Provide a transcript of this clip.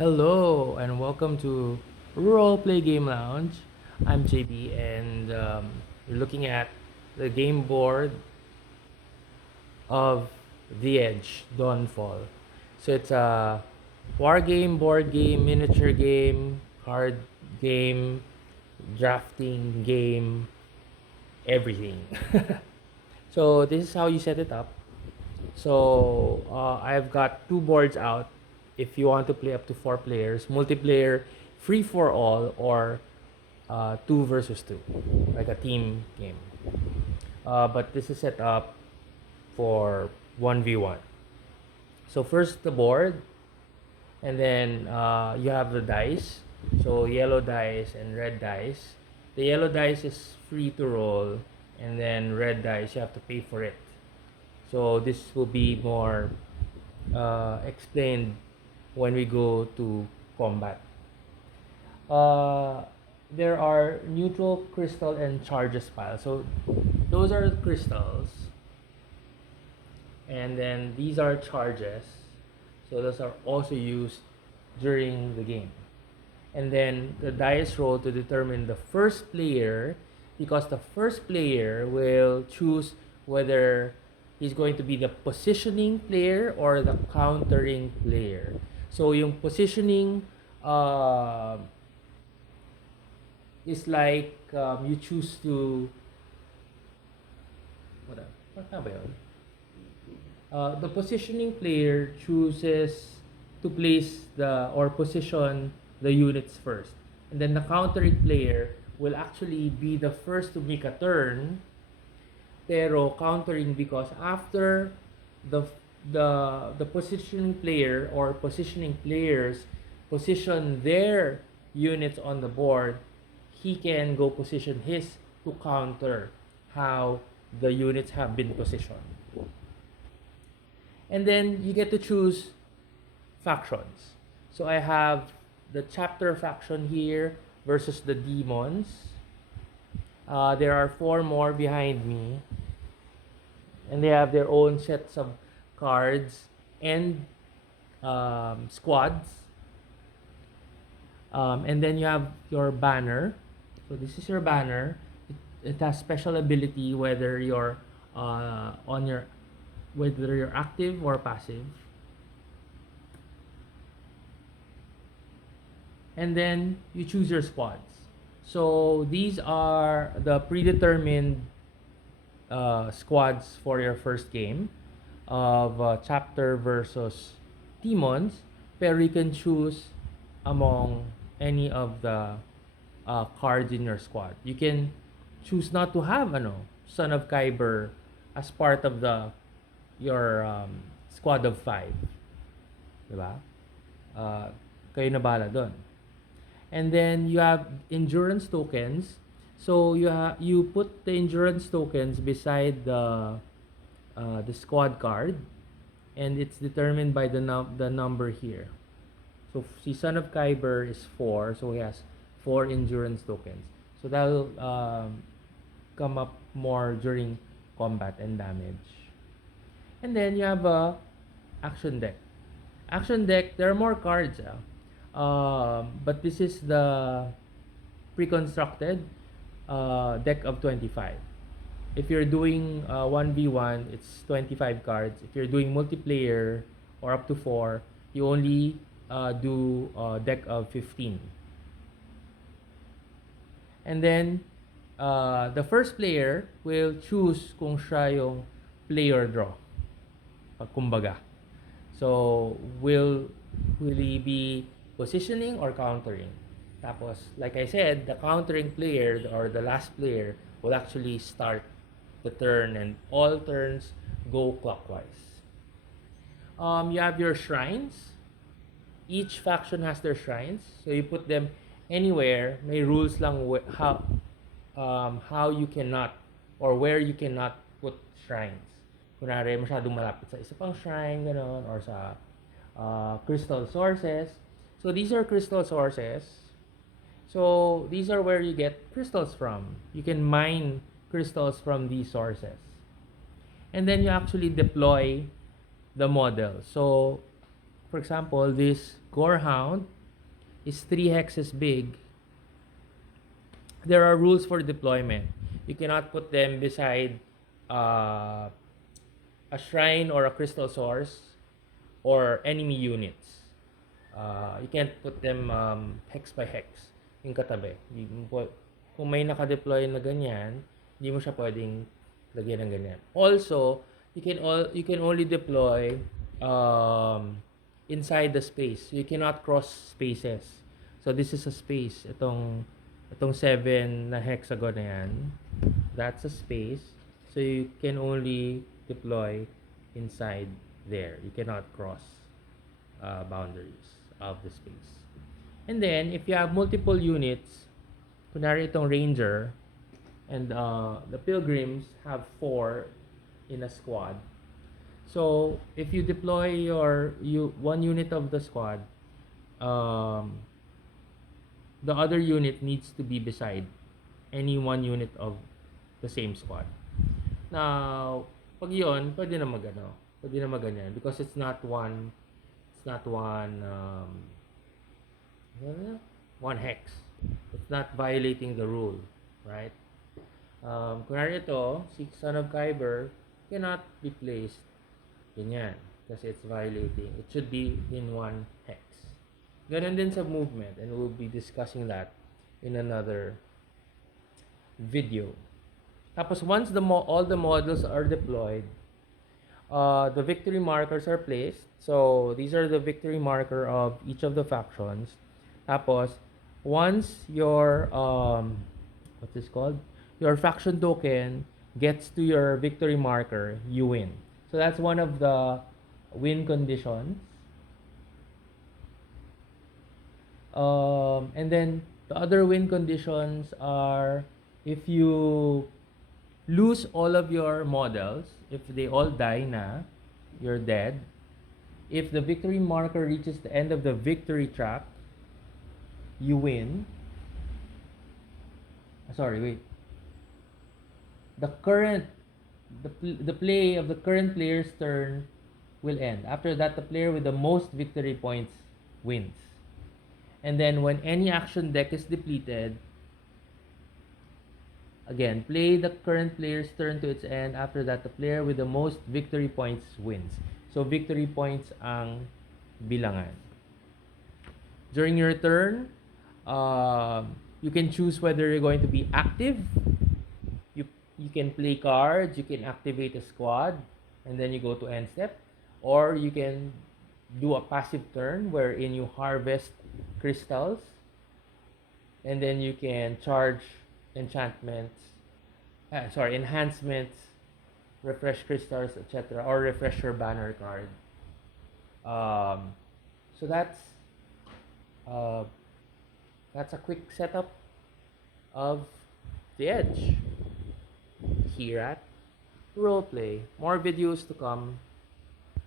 Hello and welcome to Roleplay Game Lounge. I'm JB and you're looking at the game board of The Edge Dawnfall. So it's a war game, board game, miniature game, card game, drafting game, everything. So this is how you set it up. So I've got two boards out. If you want to play up to four players, multiplayer, free for all, or two versus two, like a team game. But this is set up for 1v1. So first the board, and then you have the dice. So yellow dice and red dice. The yellow dice is free to roll, and then red dice you have to pay for it. So this will be more explained when we go to combat. Uh, there are neutral, crystal, and charges piles. So those are crystals, and then these are charges. So those are also used during the game. And then the dice roll to determine the first player, because the first player will choose whether he's going to be the positioning player or the countering player. So yung positioning is like you choose to what ba yun? The positioning player chooses to place the or position the units first, and then the countering player will actually be the first to make a turn, pero countering because after the the positioning player or positioning players position their units on the board, he can go position his to counter how the units have been positioned. And then you get to choose factions. So I have the chapter faction here versus the demons. There are four more behind me, and they have their own sets of cards and squads. And then you have your banner. So this is your banner. It has special ability whether you're on your whether you're active or passive. And then you choose your squads. So these are the predetermined squads for your first game of chapter versus demons, pero you can choose among any of the cards in your squad. You can choose not to have Son of Kyber as part of the your squad of five, diba? Kayo na bala doon. And then you have endurance tokens. So you put the endurance tokens beside the squad card, and it's determined by the number here. So si Son of Kyber is 4, so he has 4 endurance tokens. So that'll come up more during combat and damage. And then you have a action deck. Action deck, there are more cards. But this is the pre-constructed deck of 25. If you're doing 1v1, it's 25 cards. If you're doing multiplayer or up to 4, you only do a deck of 15. And then the first player will choose kung siya yung play or draw. Kumbaga. So, will he be positioning or countering? Tapos, like I said, the countering player or the last player will actually start the turn, and all turns go clockwise. You have your shrines. Each faction has their shrines, so you put them anywhere. May rules lang how you cannot or where you cannot put shrines. Kunwari, masyadong malapit sa isa pang shrine, gano'n, or sa crystal sources. So these are crystal sources. So these are where you get crystals from. You can mine crystals from these sources. And then you actually deploy the model. So for example, this Gorehound is 3 hexes big, there are rules for deployment. You cannot put them beside uh, a shrine or a crystal source or enemy units. You can't put them hex by hex yung katabi. Kung may naka-deploy na ganyan, hindi mo siya pwedeng lagyan ng ganyan. Also, you can only deploy inside the space. You cannot cross spaces. So this is a space. Itong 7 na hexagon na yan, that's a space. So you can only deploy inside there. You cannot cross boundaries of the space. And then, if you have multiple units, kunwari itong ranger, and the pilgrims have 4 in a squad. So, if you deploy one unit of the squad, the other unit needs to be beside any one unit of the same squad. Now, pag yun, pwede na maganyan because it's not one hex. It's not violating the rule, right? Kunwari ito, Son of Kyber cannot be placed ganyan kasi it's violating. It should be in one hex. Ganon din sa movement, and we'll be discussing that in another video. Tapos once all the models are deployed, the victory markers are placed. So these are the victory marker of each of the factions. Tapos once your what's this called? Your faction token gets to your victory marker, you win. So that's one of the win conditions. And then the other win conditions are if you lose all of your models, if they all die na, you're dead. If the victory marker reaches the end of the victory track, you win. Sorry, wait. The play of the current player's turn will end. After that, the player with the most victory points wins. And then when any action deck is depleted, again, play the current player's turn to its end. After that, the player with the most victory points wins. So victory points ang bilangan. During your turn, you can choose whether you're going to be active. You can play cards, you can activate a squad, and then you go to end step. Or you can do a passive turn wherein you harvest crystals, and then you can charge enhancements, refresh crystals, etc., or refresh your banner card. So that's a quick setup of the Edge here at Roleplay. More videos to come.